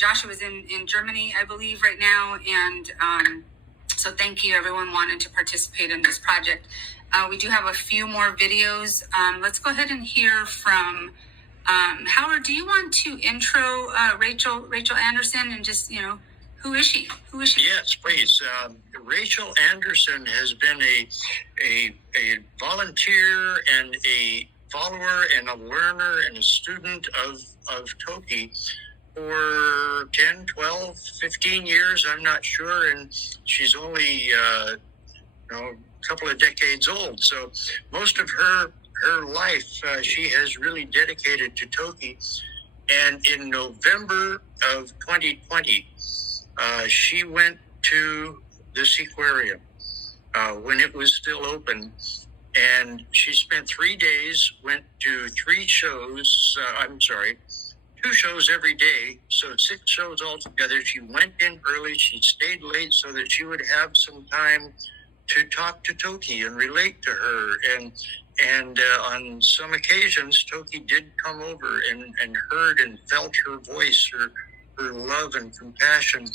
Joshua's in Germany, I believe, right now, and so thank you, everyone wanting to participate in this project. We do have a few more videos. Let's go ahead and hear from Howard. Do you want to intro Rachael Andersen, and just, who is she? Yes, please. Rachael Andersen has been a volunteer and a follower and a learner and a student of Toki for 10, 12, 15 years, I'm not sure, and she's only a couple of decades old. So most of her life she has really dedicated to Toki. And in November of 2020, she went to this aquarium when it was still open, and she spent 3 days, went to 2 shows every day, so 6 shows altogether. She went in early, she stayed late so that she would have some time to talk to Toki and relate to her. And on some occasions, Toki did come over and heard and felt her voice, her love and compassion,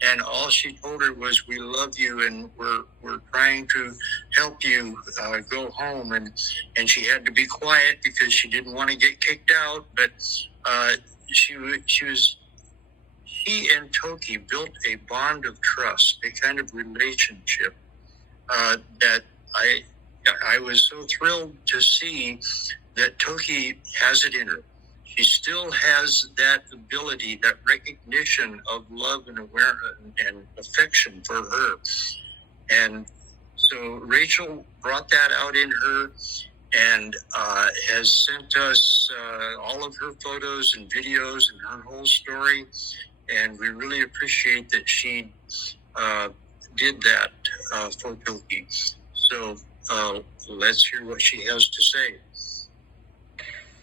and all she told her was, "We love you, and we're trying to help you go home." And she had to be quiet because she didn't want to get kicked out. But she and Toki built a bond of trust, a kind of relationship that I was so thrilled to see that Toki has it in her. She still has that ability, that recognition of love and awareness and affection for her. And so Rachael brought that out in her and has sent us all of her photos and videos and her whole story. And we really appreciate that she did that for Toki. So let's hear what she has to say.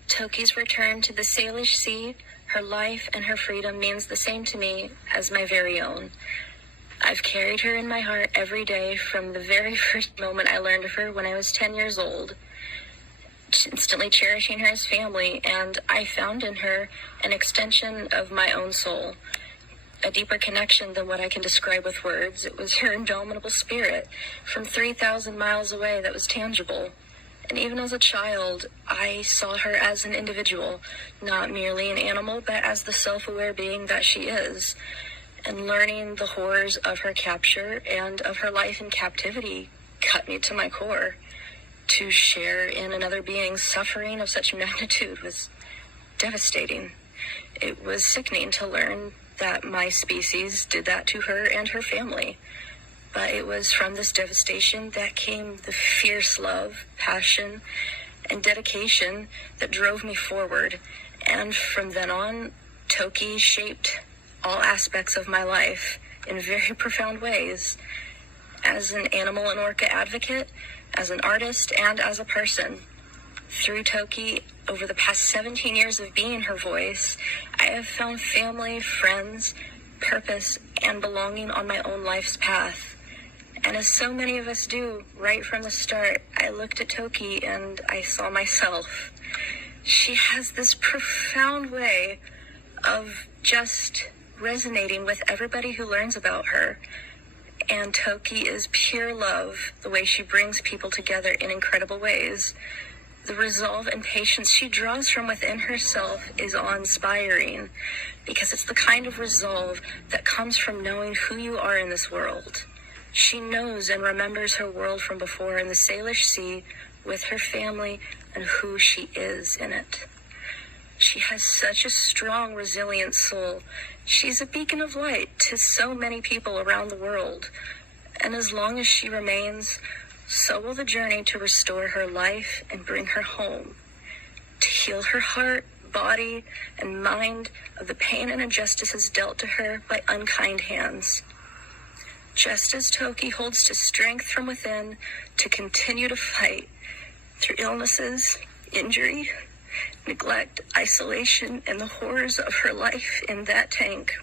Toki's return to the Salish Sea, her life and her freedom means the same to me as my very own. I've carried her in my heart every day from the very first moment I learned of her when I was 10 years old, instantly cherishing her as family, and I found in her an extension of my own soul, a deeper connection than what I can describe with words. It was her indomitable spirit from 3,000 miles away that was tangible. And even as a child, I saw her as an individual, not merely an animal, but as the self-aware being that she is. And learning the horrors of her capture and of her life in captivity cut me to my core. To share in another being's suffering of such magnitude was devastating. It was sickening to learn that my species did that to her and her family. But it was from this devastation that came the fierce love, passion, and dedication that drove me forward. And from then on, Toki shaped all aspects of my life in very profound ways. As an animal and orca advocate, as an artist, and as a person. Through Toki, over the past 17 years of being her voice, I have found family, friends, purpose, and belonging on my own life's path. And as so many of us do, right from the start, I looked at Toki and I saw myself. She has this profound way of just resonating with everybody who learns about her. And Toki is pure love, the way she brings people together in incredible ways. The resolve and patience she draws from within herself is awe-inspiring, because it's the kind of resolve that comes from knowing who you are in this world. She knows and remembers her world from before in the Salish Sea with her family and who she is in it. She has such a strong, resilient soul. She's a beacon of light to so many people around the world. And as long as she remains, so will the journey to restore her life and bring her home, to heal her heart, body, and mind of the pain and injustices dealt to her by unkind hands. Just as Toki holds to strength from within to continue to fight through illnesses, injury, neglect, isolation, and the horrors of her life in that tank,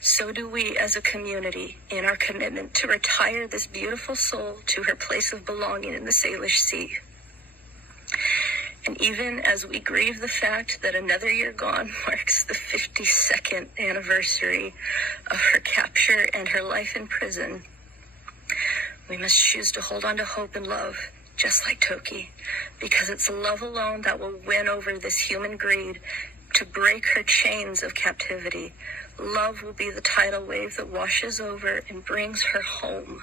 so do we as a community in our commitment to retire this beautiful soul to her place of belonging in the Salish Sea. And even as we grieve the fact that another year gone marks the 52nd anniversary of her capture and her life in prison, we must choose to hold on to hope and love, just like Toki, because it's love alone that will win over this human greed to break her chains of captivity. Love will be the tidal wave that washes over and brings her home.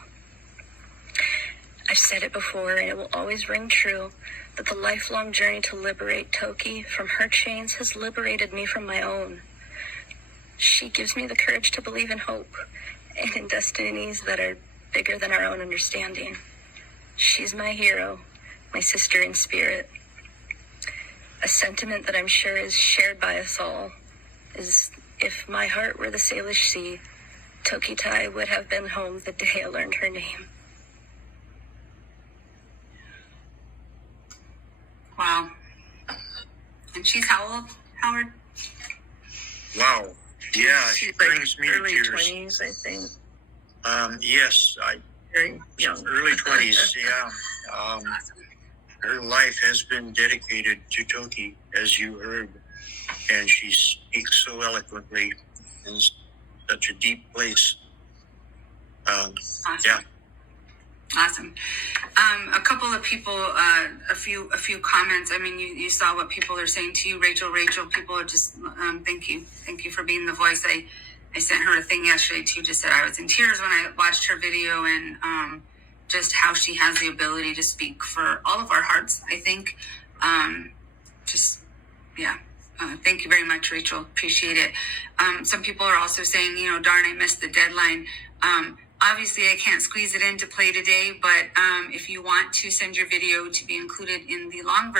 I've said it before, and it will always ring true, that the lifelong journey to liberate Toki from her chains has liberated me from my own. She gives me the courage to believe in hope and in destinies that are bigger than our own understanding. She's my hero, my sister in spirit. A sentiment that I'm sure is shared by us all is, if my heart were the Salish Sea, TokiTV would have been home the day I learned her name. Wow. And she's how old, Howard? Wow. Yeah, She's it brings me to early tears. 20s, I think. Yes, Very young. early 20s, yeah. Her life has been dedicated to Toki, as you heard, and she speaks so eloquently in such a deep place. Awesome. Yeah. Awesome. A couple of people, a few comments. I mean, you saw what people are saying to you, Rachel. People are just, thank you for being the voice. I sent her a thing yesterday too. Just said I was in tears when I watched her video, and just how she has the ability to speak for all of our hearts. I think, thank you very much, Rachel. Appreciate it. Some people are also saying, darn, I missed the deadline. Obviously, I can't squeeze it in to play today, but if you want to send your video to be included in the long version,